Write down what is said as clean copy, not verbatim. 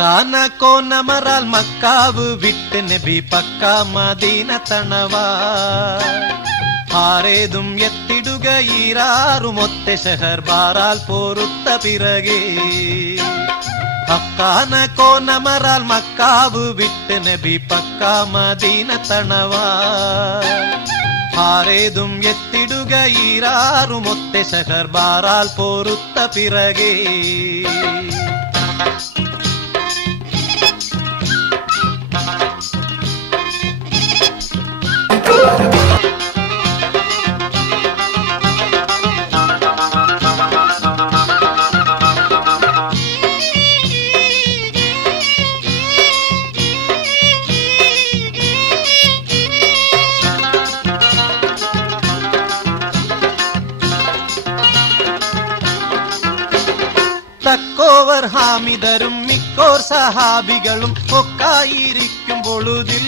അക്കാന കോനമറാൽ macaw വിട്ട് നബി പക്ക Medina തണവാ ആരേതും എത്തിടുക ഈരാറുമൊത്തെ ഷഹർ ബാറാൽ പോരുത്ത പിറകെ അക്കാന കോനമറാൽ മക്കാവ് വിട്ട് നബി പക്ക മദീന തണവാ ആരേതും എത്തിടുക ഈരാറുമൊത്തെ ഷഹർ ബാറാൽ പോരുത്ത പിറകെ തക്കോവർ ഹാമിദരും മിക്കോർ സഹാബികളും ഒക്കായിരിക്കും പൊഴുതിൽ